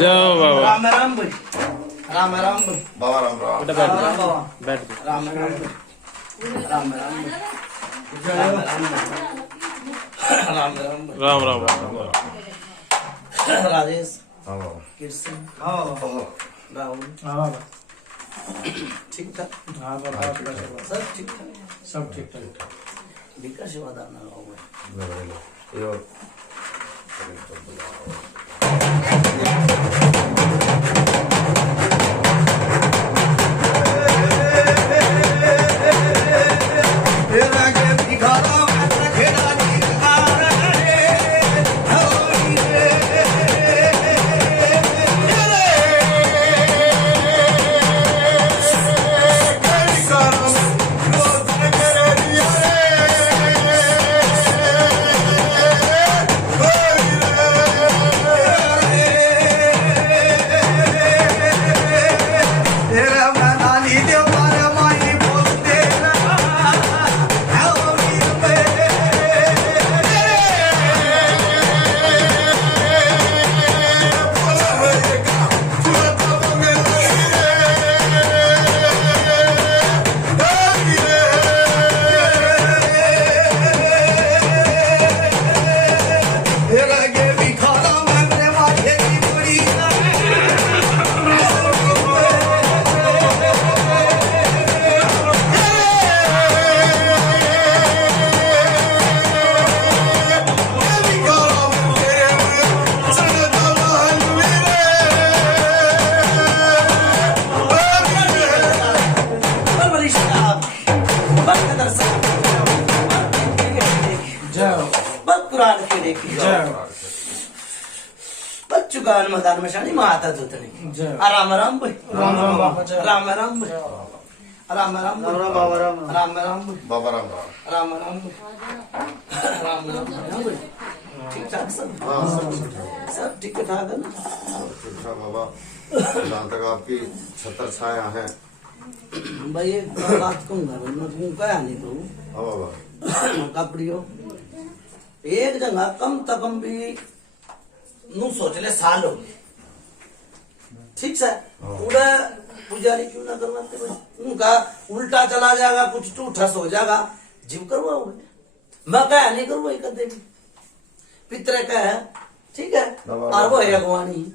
जाओ बाबा राम राम बोल राम राम बोल बाबा राम राम बेटा बैठ बैठ राम राम बोल राम राम बोल राम राम बोल राम राम राजेश हाँ बाबा कृष्ण हाँ राहुल हाँ ठीक ठाक हाँ सब ठीक ठाक सब ठीक ठाक विकास सेवादार ना होगा ये बच्चुकान मैदान में शानी माता जोतने राम राम भाई राम राम बाबा राम राम भाई राम राम बाबा राम राम राम भाई बाबा राम राम राम राम राम राम भाई ठीक ठाक सब ठीक ठाक है ना ठीक ठाक बाबा जहाँ तक आपकी छत्र छाया है भाई एक बात कहूँगा भाई मैं तुमको क्या नहीं कहूँ हाँ बाबा कपड़ियों एक जगह कम से कम भी नू सोच ले साल हो गए ठीक है पूरा पुजारी क्यों ना करवाते भाई उनका उल्टा चला जाएगा कुछ टूठस हो जाएगा जीव करवाओगे मैं क्या नहीं करवाई कदे भी पितरे का है, ठीक है, और वो है अगवानी।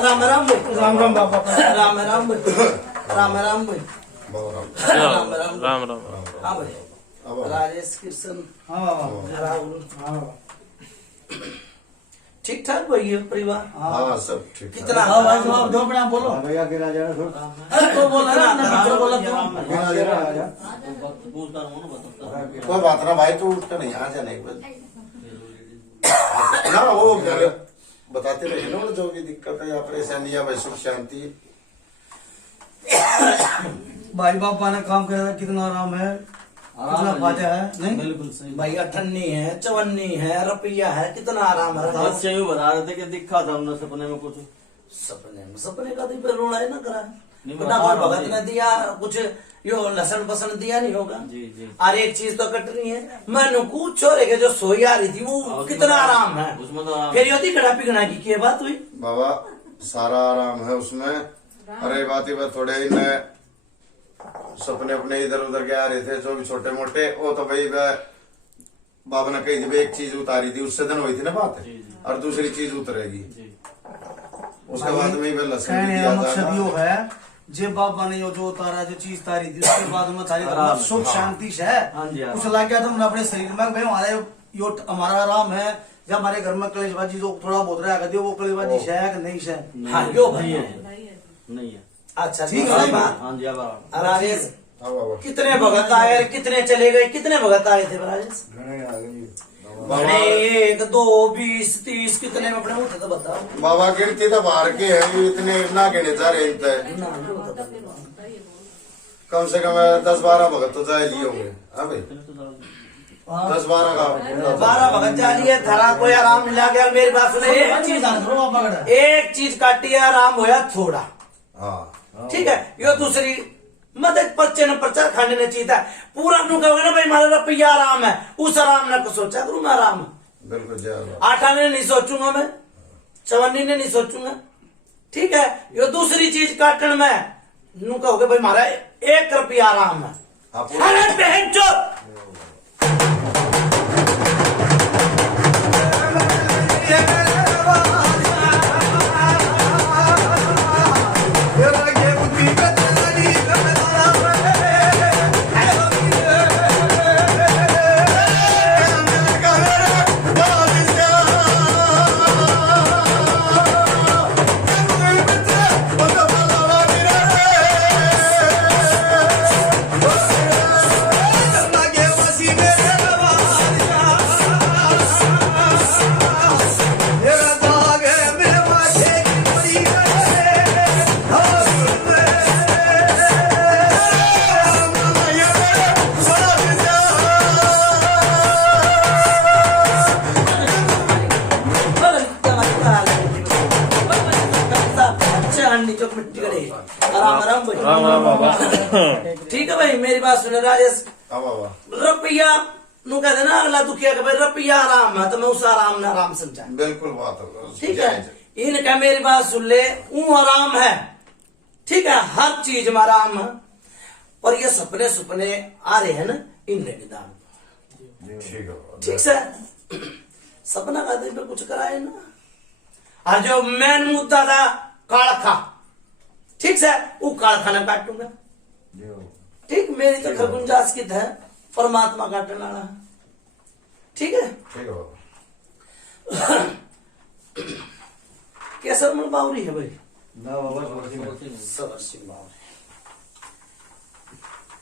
राम राम भाई, राम राम बाबा। राम राम भाई, राम राम भाई, राम राम राम राम। हाँ भाई, राजेश कृष्ण, हाँ बाबा। राहुल, हाँ ठीक ठाक भाई है परिवार। हाँ सब ठीक कितना हाँ भाई, तुम आप दो अपना बोलो भैया के राजा ने थोड़ा। अरे तो बोला ना, अपना मित्र बोला तुम। कोई बात ना भाई, तू उठता नहीं, आ जाने के बाद ना वो बताते रहे ना जो भी दिक्कत है या परेशानी या भाई सुख शांति। भाई बापा ने काम किया, कितना आराम है, कितना फायदा है। नहीं बिल्कुल सही। भाई 58 है, 54 है, रुपया है, कितना आराम है। बच्चे यूं बता रहे थे कि दिखा था हमने सपने में कुछ। सपने का तो रोना है ना करा, नहीं, ना कोई बता भगत रहा ने दिया कुछ, यो लसन पसन दिया नहीं होगा। जी जी। और एक चीज तो कट रही है, मैंने कुछ छोरे के जो सोई आ रही थी वो कितना आराम है। उसमें तो आराम। फिर योती कड़ा पिघना की क्या बात हुई। बाबा सारा आराम है उसमें। अरे बात ही बात थोड़े इन सपने अपने इधर उधर के आ रहे थे जो भी छोटे मोटे, वो तो भाई बाबा ने कही थी एक चीज उतारी थी, उससे दिन हुई थी ना बात, और दूसरी चीज उतरेगी। उसके बाद में वह लसन भी कहने दिया का मकसद था यो है, जे बाबा ने यो जो उतारा, जो चीज तारी थी, उसके बाद में तारी आराम। सुख शांति से है। हाँ जी, कुछ लग गया था अपने शरीर में, भाई हमारा यो हमारा आराम है, या हमारे घर में कलेशबाजी जो थोड़ा बहुत रहा करती है, वो कलेशबाजी से है कि नहीं से। हाँ यो भाई नहीं है। है, नहीं है। अच्छा ठीक है दूसरी ना बात, हाँ जी अब आराम। राजेश हाँ बाबा कितने भगत आए, कितने चले गए, कितने भगत आए थे राजेश? बाबा 1 2 20 30 कितने में अपने उठे तो बताओ बाबा गिनती तो बाहर के है, इतने ना गिने जा रहे इनते। ना, यो बता दो। कम से कम 10-12 भगत तो जाए लिए होंगे। हाँ भाई 10-12 का 12 भगत जा लिए, थरा कोई आराम मिला गया। मेरी बात सुने, एक चीज काटी है, आराम होया थोड़ा, हाँ ठीक है। यो दूसरी मदद पर्चे न प्रचार खाने ने चाहिए था पूरा नु कहोगे ना भाई हमारा रुपया आराम है, उस आराम ने को सोचा करूँ मैं आराम है। बिल्कुल जय बाबा। 8 आने नहीं सोचूंगा मैं, 54 ने नहीं सोचूंगा, ठीक है। यो दूसरी चीज काटन में नु कहोगे भाई हमारा 1 रुपया आराम है। हाँ, पूरा- अरे बहन चोद, आराम आराम भाई, राम राम बाबा। ठीक है भाई। मेरी बात सुने राजेश, हाँ बाबा रुपया नु कहते ना अगला दुखिया के भाई रुपया आराम है, तो मैं उस आराम ने आराम समझा, बिल्कुल बात है। ठीक है। इनका मेरी बात सुन ले, ऊ आराम है, ठीक है, हर चीज में आराम है। पर ये सपने सपने आ रहे हैं ना, इनने निदान, ठीक है ठीक से सपना का दिन पे कुछ कराए ना। और जो मैन मुद्दा था कालखा, ठीक से वो कालखा ने काटूंगा, ठीक। मेरी तो खरगुंजास की है, परमात्मा काटने वाला, ठीक है। ठीक है बाबा। कैसर मन बावरी है भाई, बाबा सबर सिंह बावरी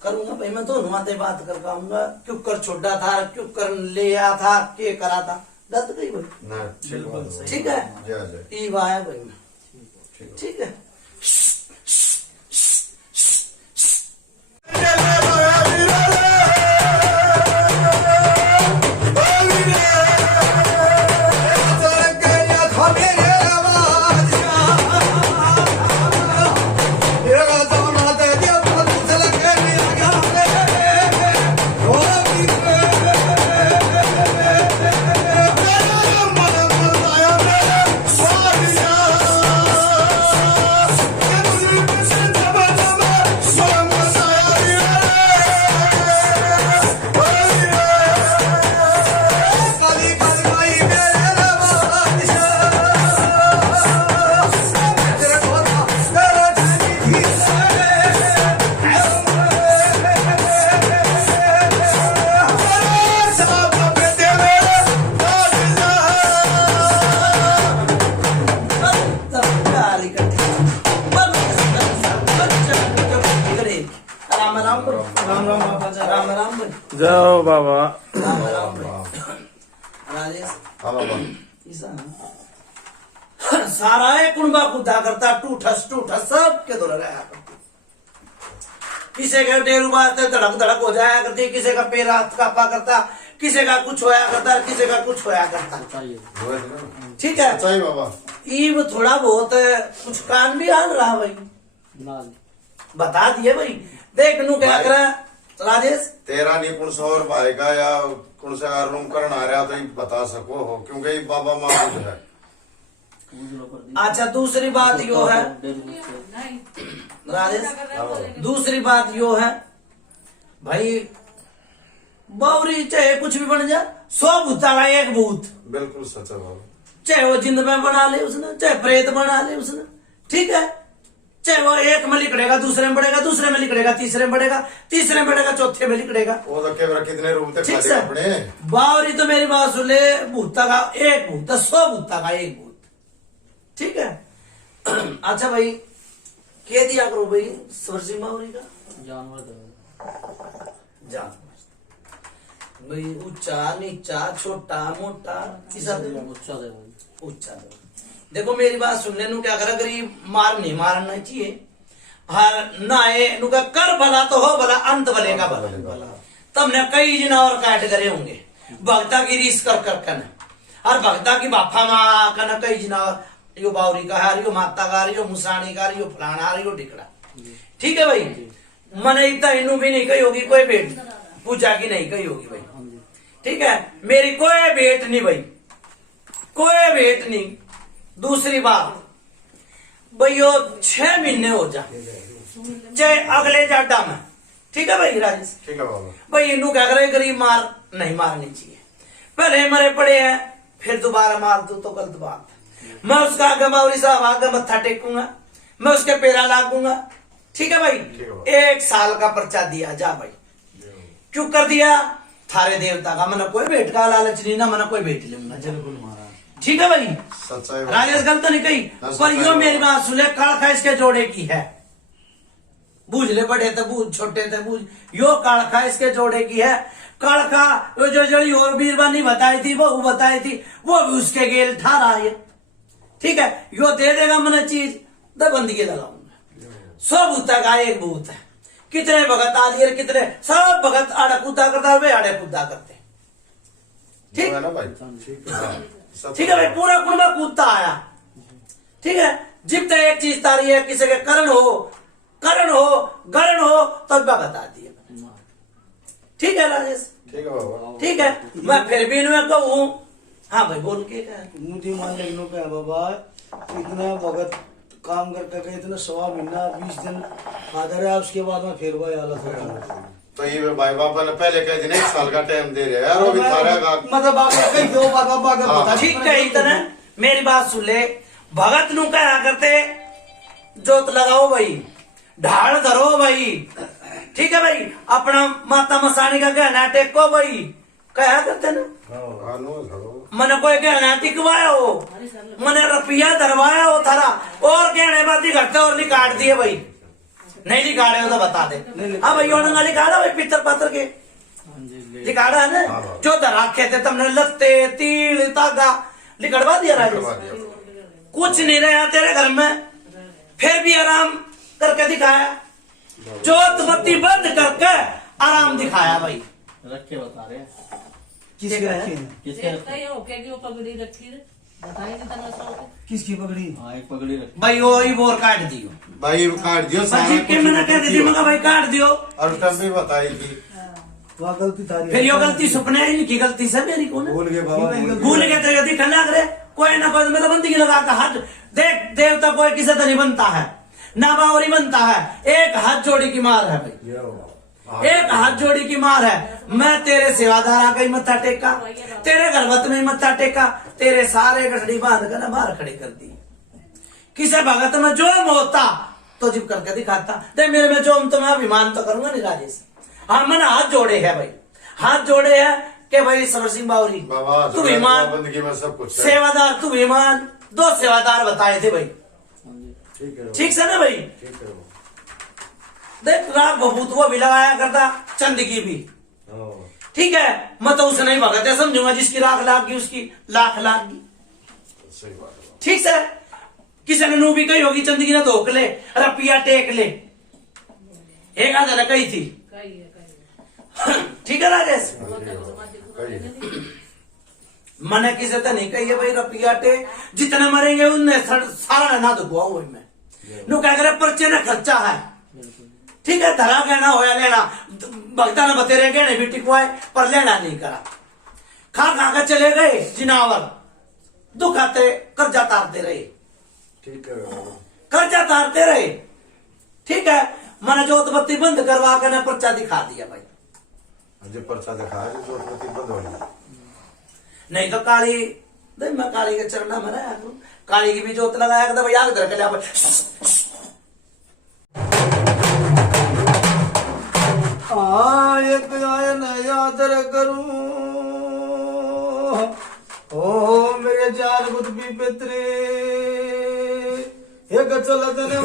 करूंगा भाई। मैं दोनों आते बात कर पाऊंगा, क्यों कर छोड़ा था, क्यों कर ले आया था, के करा था, दर्द गई भाई, ना ठीक बात है। ठीक है। जय जय। ई वाया भाई मैं, ठीक है। जाओ बाबा। राम राम राजेश हाँ बाबा। ईसा सारा एक कुंबा कुदा करता टूठस टूठस सब के दौर रहा किसी का डेरू बात धड़क धड़क हो जाया करती, किसी का पैर हाथ कापा करता, किसी का कुछ होया करता, किसी का कुछ होया करता। ठीक है सही बाबा। ईब थोड़ा बहुत कुछ कान भी हाल रहा भाई, बता दिए भाई। देख नू क्या कर राजेश तेरा निपुण सौर भाई का या कौन सा रूम करना आ रहा तो ये बता सको हो, क्योंकि ये बाबा मामूद है। अच्छा दूसरी बात यो है राजेश, दूसरी बात यो है भाई, बावरी चाहे कुछ भी बन जाए 100 भूता का एक भूत, बिल्कुल सच है बाबा। चाहे वो जिंद में बना ले उसने, चाहे प्रेत बना ले उसने, ठीक है। चाहे वो एक में लिखड़ेगा, दूसरे में बढ़ेगा, दूसरे में लिखड़ेगा, तीसरे में बढ़ेगा, तीसरे में बढ़ेगा, चौथे में लिखड़ेगा। वो तो केवल कितने रूम तक ठीक खाली है अपने। बावरी तो मेरी बात सुन ले, भूता का एक भूत 100 भूता का एक भूत, ठीक है। अच्छा भाई कह दिया करो भाई सरसी बावरी का जानवर भाई, ऊंचा नीचा छोटा मोटा किसा दे ऊंचा दे। देखो मेरी बात सुनने नु क्या करा गरीब मार नहीं मारना चाहिए, हर नाए नु का कर भला तो हो भला, अंत भले का भला। तुमने कई जिनावर काट करे होंगे भक्ता की रीस कर कर कन, और भक्ता की बाफा माँ कन कई जिनावर, यो बावरी का है, यो माता का, यो मुसानी का, यो फलाना, यो ढिकड़ा, ठीक है भाई। मन इतना इनू भी नहीं कही होगी कोई भेंट पूजा की नहीं कही होगी भाई, ठीक है। मेरी कोई भेंट नहीं भाई, कोई भेंट नहीं। दूसरी बात भाई यो 6 महीने हो जा चाहे अगले जाटा में, ठीक है भाई राजेश, ठीक है बाबा। भाई इनू क्या करे गरीब मार नहीं मारनी चाहिए, पहले मरे पड़े हैं फिर दोबारा मार दो तो गलत बात है। मैं उसका आगे बावरी साहब आगे मत्था टेकूंगा, मैं उसके पेरा लागूंगा, ठीक है भाई। 1 साल का पर्चा दिया जा भाई, क्यों कर दिया थारे देवता का, मैंने कोई भेंट का लालच नहीं ना, मैंने कोई भेंट लूंगा, ठीक है भाई। सच्चाई राजेश गलत नहीं कही, पर यो मेरी बात सुन ले, कालखा इसके जोड़े की है, बूझ ले, बड़े थे बूझ, छोटे थे बूझ, यो कालखा इसके जोड़े की है। कालखा जो जड़ी और बीरबानी बताई थी वो बताई थी, वो भी उसके गेल ठा रहा है, ठीक है। यो दे देगा मैंने चीज दबंदी के लगाऊंगा, 100 भूता का एक भूत है, कितने भगत आलियर कितने सब भगत आड़ा कूदा करता, वे आड़े कूदा करते, ठीक है ना भाई। ठीक है भाई। पूरा कुंबा कूदता आया, ठीक है। जिब तक एक चीज तारी है, किसी के करण हो गरण हो तब बता दिए, ठीक है राजेश, ठीक है बाबा। ठीक है। मैं फिर भी इनमें कहूँ, हाँ भाई बोल के क्या मुझे मान लेनो का है बाबा, इतना भगत काम करके गए, इतना 1.25 महीना 20 दिन आदर है, उसके बाद में फिर वही हालत हो गई। तो ये भाई बाबा ने पहले कह दिया 1 साल का टाइम दे रहे यार, वो भी थारा का मतलब आप कहीं 2 बार बाबा का हाँ। बता, ठीक है। इतना मेरी बात सुन ले, भगत नु क्या करते, जोत लगाओ भाई, ढाल धरो भाई, ठीक है भाई। अपना माता मसानी का गहना टेको भाई, क्या करते ना, मैंने कोई गहना टिकवाया हो, मैंने रुपया धरवाया हो थारा, और गहने बाती घटते और निकाट दिए भाई, नहीं निकाले हो तो बता दे। हाँ भाई योनंगा निकाला भाई, पितर पत्थर के निकाला है ना, जो धराखे थे तुमने लत्ते तील तागा निकलवा दिया राजेश, कुछ नहीं रहा तेरे घर में, फिर भी आराम करके दिखाया, जोत बत्ती बंद करके आराम दिखाया भाई। रख के बता रहे हैं किसके रखे हैं? किसके रखे? किसकी पगड़ी? हाँ एक पगड़ी रखी भाई वो ही बोर काट दियो भाई काट दियो सारा संजीव के मैंने कह दी मगा भाई काट दियो, और टम भी बताई थी। वहाँ गलती थारी फिर यो गलती सपने इनकी गलती से मेरी कौन भूल गए बाबा, भूल गए तेरे गलती खन्ना करे, कोई ना कोई मतलब बंदी लगा कर हाथ देख, देवता कोई किसी तरह नहीं बनता है, ना बावरी बनता है, एक हाथ जोड़ी की मार है भाई, एक हाथ जोड़ी की मार है। मैं तेरे सेवादार आ गई मत्था टेका, तेरे गर्भवत में मत्था टेका, तेरे सारे गठड़ी बांध कर ना बाहर खड़े कर दी, किसे भगत में जो होता तो जिप करके दिखाता, देख मेरे में जो तो मैं अभिमान तो करूंगा नहीं राजेश। हाँ मैंने हाथ जोड़े है भाई, हाथ जोड़े है कि भाई सबर सिंह बावरी तू ईमान, बंदगी में सब कुछ है। सेवादार तू ईमान, 2 सेवादार बताए थे भाई, ठीक से ना भाई। देख राग बबूत वो भी लगाया करता, चंद की भी, ठीक है, मैं तो उसे नहीं भगत है समझूंगा, जिसकी राख लाग गई उसकी लाख लाग गई। सही बात है। ठीक है, किसी ने नू भी कही होगी चंदगी ने धोक ले, रपिया टेक ले, एक आधा ने कही थी। ठीक है राजेश, मैंने किसी तो नहीं कही है भाई रपिया टेक, जितने मरेंगे उनने सारा ना दुखवाऊ वही मैं नू क्या करे, पर्चे ने खर्चा है। ठीक है, धरा गहना होया लेना, भगता ने बतेरे गहने भी टिकवाए पर लेना नहीं करा, खा खा कर चले गए जिनावर, दुख आते कर्जा तारते रहे। ठीक है, कर्जा तारते रहे। ठीक है, मैंने जोत बत्ती बंद करवा के ना पर्चा दिखा दिया भाई, मुझे पर्चा दिखाया जो जोतबत्ती बंद हो गई। नहीं तो काली देख, मैं काली के चरणा में रहा करूं, काली की भी जोत लगाया था भाई, आग धर के लिया एक गायन याद करूं ओ मेरे जान बुद्ध भी पितरे, एक चलत ने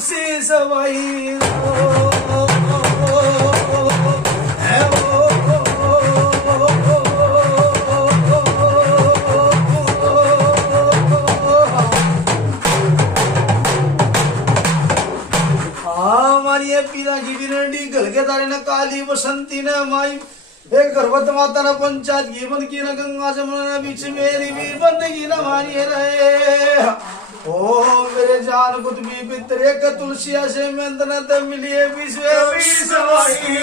सी सवाई पीला की बिरंडी गल के तारे न काली बसंती न माई, एक गर्भवत माता न पंचायत की बन की न गंगा जमुना बीच मेरी वीर बंदगी न मानी रहे। ओ मेरे जान बुद्ध भी पितरे के तुलसिया से मेंदन त मिलिए विश्व सवाई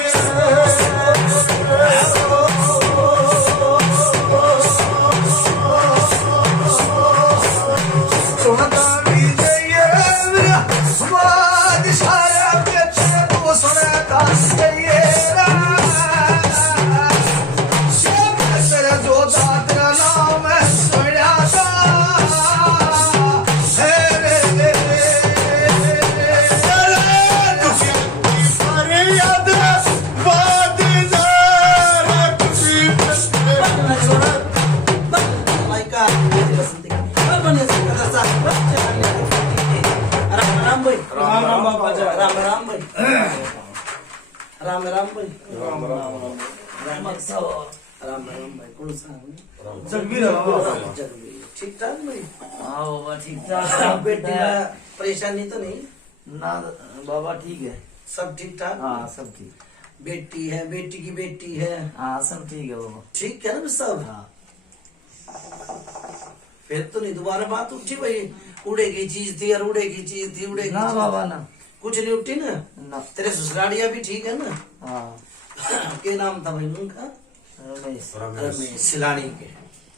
राम राम भाई, राम भाई, कौन सा जगवीर ठीक ठाक भाई? हाँ बाबा ठीक ठाक। बेटी में परेशानी तो नहीं ना बाबा ठीक है, सब ठीक ठाक? हाँ सब ठीक। बेटी है, बेटी की बेटी है, हाँ सब ठीक है बाबा। ठीक है ना सब? हाँ फिर तो नहीं दोबारा बात उठी भाई, उड़े की चीज थी और उड़े की चीज थी, उड़े ना बाबा ना कुछ नहीं उठी ना? ना। तेरे ससुरालिया भी ठीक है ना? हाँ क्या नाम था भाई उनका? रमेश। रमेश सिलानी के,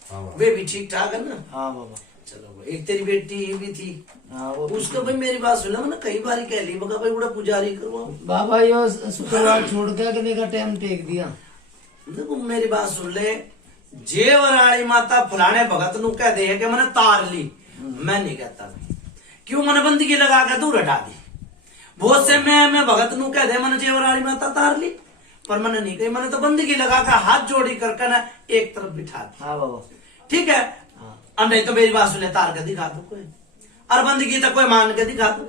हाँ वे भी ठीक ठाक है ना? हाँ बाबा। चलो, एक तेरी बेटी भी थी, हाँ वो उसको भाई मेरी बात सुना, मैंने कई बार कह ली बगा भाई बड़ा पुजारी करवाओ। बाबा यो शुक्रवार छोड़ के अगले का टाइम टेक दिया। देखो मेरी बात सुन ले, जेवराली माता फुलाने भगत नु कह दे कि मैंने तार ली, मैं नहीं कहता भाई, क्यों मैंने बंदगी लगा के दूर हटा दी। बहुत से मैं भगत नु कह दे मैंने जेवराली माता तार ली, पर मैंने नहीं कही, मैंने तो बंदगी लगा कर हाथ जोड़ी करके ना एक तरफ बिठा दी। हाँ बाबा ठीक है, अब नहीं तो मेरी बात सुने, तार के दिखा दो कोई, और बंदगी तो कोई मान के दिखा दो।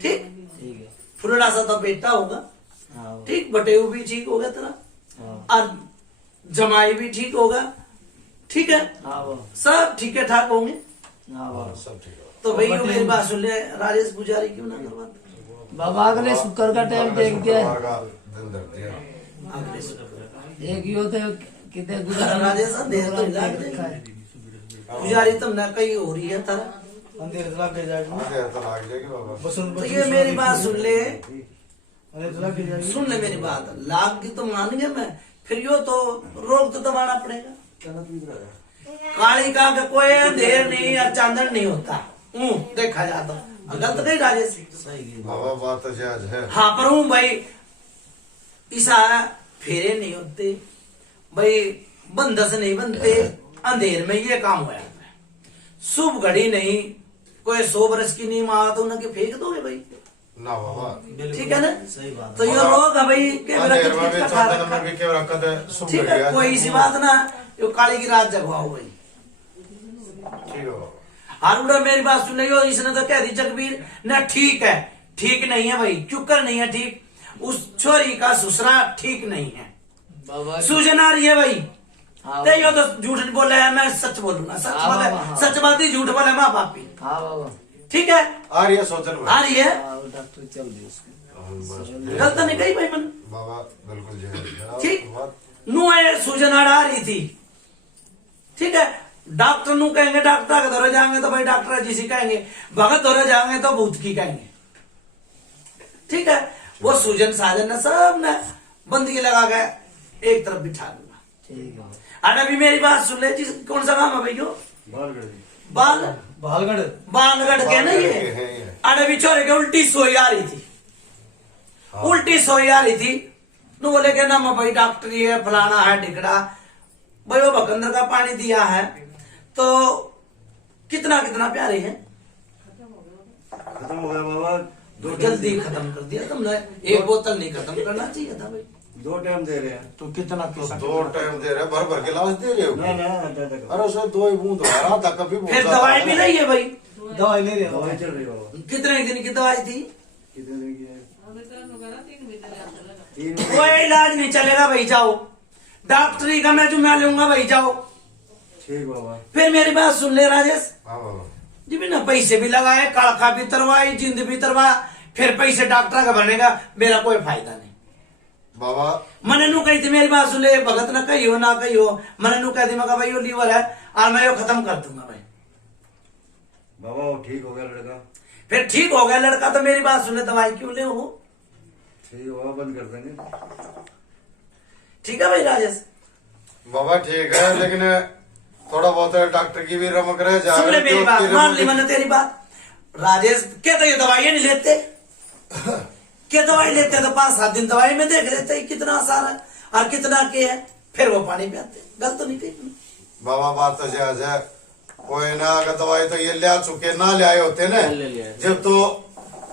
ठीक ठीक है। फुलड़ा सा तो बेटा होगा, हाँ ठीक, बटेऊ भी ठीक होगा तेरा, हाँ और जमाई भी ठीक होगा। ठीक है, हाँ बाबा। सब ठीक है ठाक होंगे। हाँ बाबा सब ठीक है। तो भाई मेरी बात सुन ले, राजेश पुजारी क्यों ना करवाते? बाबा अगले शुक्र का टाइम टेक दिया। शुक्रवार का दिन धर दिया। एक यो तो कितने गुजर राजेश देर तो लाग जाएगी, पुजारी तुमने कही हो रही है तारा, अंधेर लग गए जाएगी आगे तो लाग जाएगी बाबा। बसंत तो ये मेरी बात सुन ले, अंधेर लग गई जाएगी। सुन ले मेरी बात, लाग की तो मान गया मैं, फिर यो तो रोक तो दबाना पड़ेगा। काली का कोई अंधेर नहीं और चांदन नहीं होता, देखा जाता। गलत नहीं राजेश? बाबा बात तो जायज है। हाँ पर हूँ भाई, ईसा फेरे नहीं होते भाई, बंधस नहीं बनते, अंधेर में ये काम हुआ। शुभ घड़ी नहीं, कोई 100 बरस की नीम आवा तो उनके फेंक दोगे भाई? ना बाबा, ठीक है ना? सही बात तो ये लोग है भाई के अंधेर में भी चांदन में भी क्यों रखत है, शुभ ठीक है, घड़ी कोई आज। इसी बात ना, यो काली की रात जगवाओ भाई। ठीक है बाबा। हारूड़ा मेरी बात सुन लियो, इसने तो कह दी जगबीर ना, ठीक है, ठीक नहीं है भाई, चुकर नहीं है ठीक, उस छोरी का ससुरा ठीक नहीं है। बाबा सूजन आ रही है भाई। हाँ ते यो तो झूठ नहीं बोले है, मैं सच बोलूंगा, सच हाँ बोले, बाबा, हाँ। सच बात ही झूठ बोले माँ बाप ही। हाँ बाबा ठीक है, आ रही है सोचन में। आ रही है, हाँ, वो डॉक्टर चल रही उसकी गलत नहीं कही भाई मन। बाबा बिल्कुल जी। ठीक, नू है सूजन आ रही थी। ठीक है, डॉक्टर नू कहेंगे, डॉक्टर के दौरे जाएंगे तो भाई डॉक्टर जी सी कहेंगे, भगत दौरे जाएंगे तो भूत की कहेंगे। ठीक है, वो सूजन साजन ने सब ने बंदगी लगा के एक तरफ बिठा दूंगा। ठीक है अरे अभी मेरी बात सुन ले, जिस कौन सा नाम है भैया? बाल भालगढ़ बालगढ़ के ना ये। अरे अभी छोरे के उल्टी सोई आ रही थी, उल्टी सोई आ रही थी। तो बोले के ना भाई डॉक्टरी है, फलाना है, टिकड़ा। भाई वो भकंदर का पानी दिया है तो कितना कितना प्यारे है, खत्म हो गया बाबा। तो जल्दी खत्म कर दिया तुमने। एक बोतल नहीं खत्म करना चाहिए था भाई। 2 टाइम दे रहे हैं। तो कितना तो 2 टाइम दे रहे, भर भर के लाश दे रहे हो। ना ना दादा अरे उसमें 2 ही बूंद आ रहा था, कभी फिर दवाई भी नहीं है भाई। दवाई ले रहे हो? दवाई चल रही है बाबा। कितने दिन की दवाई थी? कितने दिन की है? 3 वो इलाज नहीं चलेगा भाई, जाओ डॉक्टरी का मैं जुम्मा लूंगा भाई, जाओ। ठीक बाबा। फिर मेरी बात सुन ले राजेश हाँ बाबा। जी, भी ना पैसे भी लगाए, काड़खा भी तरवाई, जिंद भी तरवा, फिर पैसे डॉक्टर का भरने का मेरा कोई फायदा नहीं। बाबा मैंने नू कही थी, मेरी बात सुन ले, भगत ना कही हो ना कही हो, मैंने नू कह दी मैं भाई यो लीवर है और मैं यो खत्म कर दूंगा भाई। बाबा वो ठीक हो गया लड़का। फिर ठीक हो गया लड़का तो मेरी बात सुन ले, दवाई क्यों ले हो? ठीक है बाबा, बंद कर देंगे। ठीक है भाई राजेश, बाबा ठीक है, लेकिन थोड़ा बहुत डॉक्टर की भी रमक रह जाए। सुन ले मेरी बात, मान ली मैंने तेरी बात। राजेश क्या तो ये दवाई नहीं लेते क्या? दवाई लेते तो 5-7 दिन दवाई में देख लेते कितना आसार है और कितना के है, फिर वो पानी पियाते। गलत तो नहीं कही बाबा, बात तो जायज है। कोई ना, अगर दवाई तो ये ले चुके ना ले आए होते ना, जब तो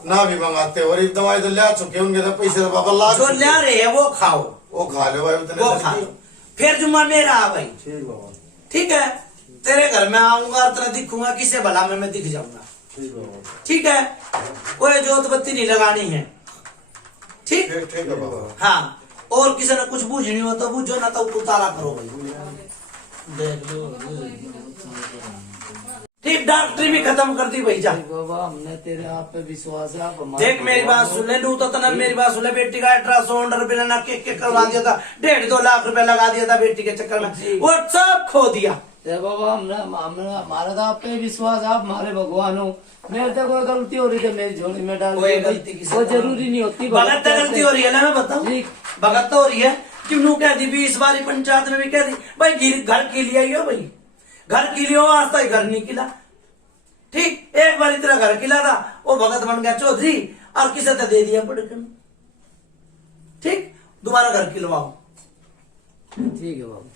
ना भी मंगाते, और ये दवाई तो ले चुके होंगे तो पैसे तो बाबा ला जो ले रहे हैं वो खाओ, वो खा लो भाई, उतने वो खा लो। फिर जुम्मा मेरा आ भाई। ठीक बाबा। ठीक है, तेरे घर में आऊंगा, तेरा दिखूंगा, किसे भला में मैं दिख जाऊंगा। ठीक बाबा। ठीक है, कोई जोत बत्ती नहीं लगानी है। ठीक, ठीक है बाबा। हाँ, और किसी ने कुछ बूझनी हो तो बूझो, ना तो उतारा करो भाई। देख लो, ठीक, डॉक्टरी भी खत्म कर दी भाई, जा। बाबा हमने तेरे आप पे विश्वास है, आप हमारे देख मेरी बात सुन ले, नू तो तना मेरी बात सुन ले, बेटी का अल्ट्रासाउंड रुपये ना के करवा दिया था, 1.5-2 लाख रुपए लगा दिया था बेटी के चक्कर में, वो सब खो दिया। ते बाबा हमने हमारा तो आप पे विश्वास, आप हमारे भगवान हो। मेरे से कोई गलती हो रही है मेरी झोली में डाल कोई दी, गलती किसी कोई का जरूरी नहीं होती। भगत तो गलती हो रही है ना, मैं बताऊं, ठीक। भगत तो हो रही है कि नू कह दी 20 बारी पंचायत में भी कह दी भाई घर के लिए आई हो भाई, घर के लिए हो, आज तक घर नहीं किला। ठीक, एक बार तेरा घर किला था, वो भगत बन गया चौधरी और किसे तो दे दिया पड़कन। ठीक, दोबारा घर किलवाओ। ठीक है बाबा।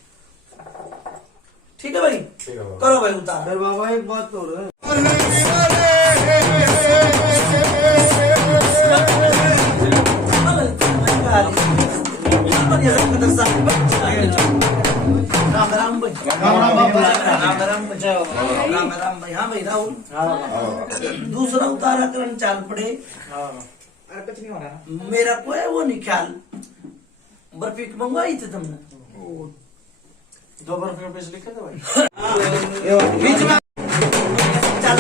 ठीक है भाई, ठीक है बाबा। करो भाई उतार। फिर बाबा एक बात तो है, राम राम भाई, राम राम भाई, राम राम भाई। हाँ भाई राहुल, दूसरा उतारा करन चाल पड़े। अरे कुछ नहीं हो रहा। मेरा कोई वो नहीं ख्याल, बर्फी मंगवाई थी तुमने? 2 बर्फी का पैसे लिखे थे भाई। बीच में चल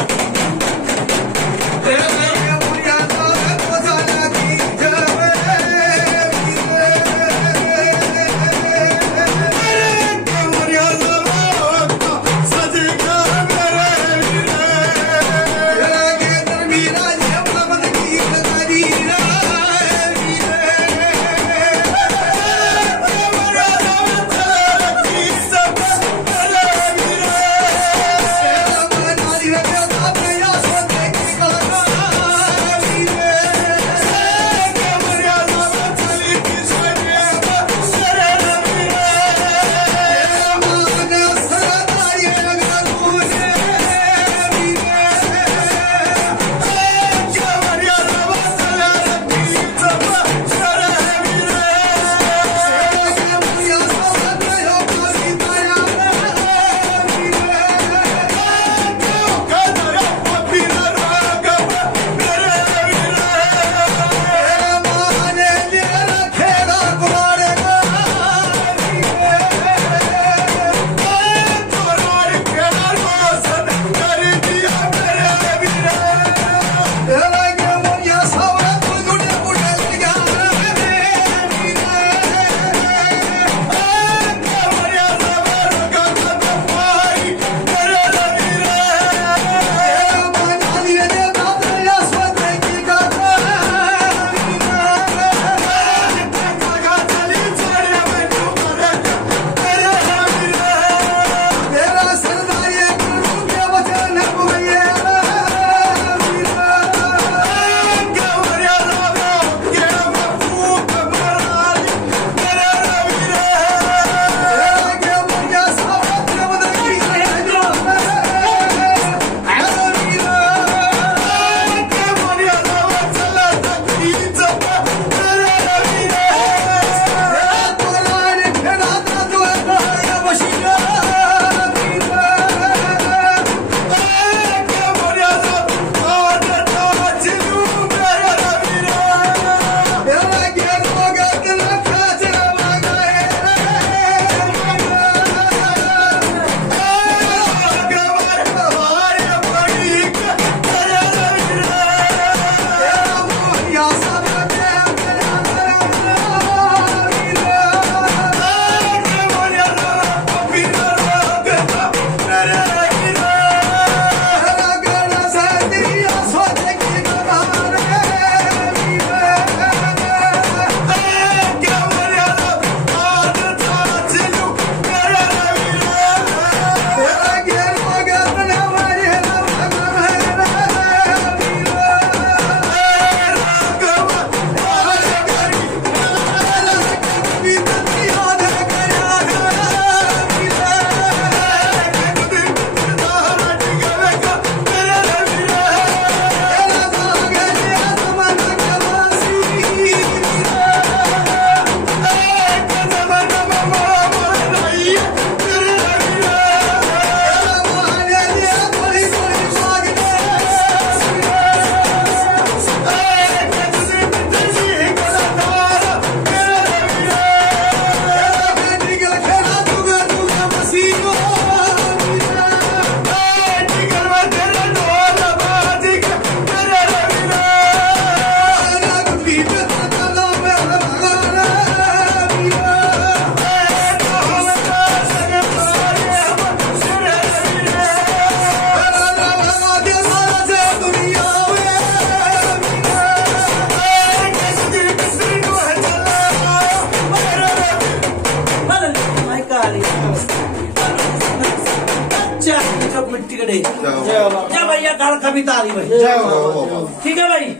डेरी जाओ जा भैया काल खबी तारी भाई जाओ ठीक है भाई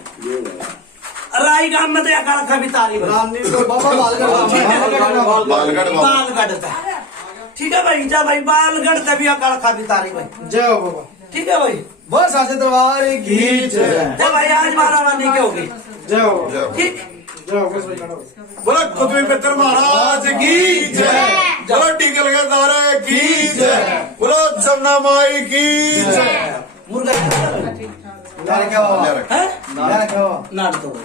राई गांव में तो या काल खबी तारी भाई रानी को बाबा बालगढ़ बाबा बालगढ़ तक ठीक है भाई जा भाई बालगढ़ तक भी काल खबी तारी भाई जय हो बाबा ठीक है भाई बस आसे तुम्हारी गीत जा भाई आज मारा रानी के होगी जय हो जाओ ठीक जय हो बस भाई खड़ा हो। बोला कुतुब मित्र महाराज की जय बोला टिकल के दारे की जय बोला जमुना माई की जय मुर्गा यार क्या बाबा है यार क्या बाबा नाड़ तो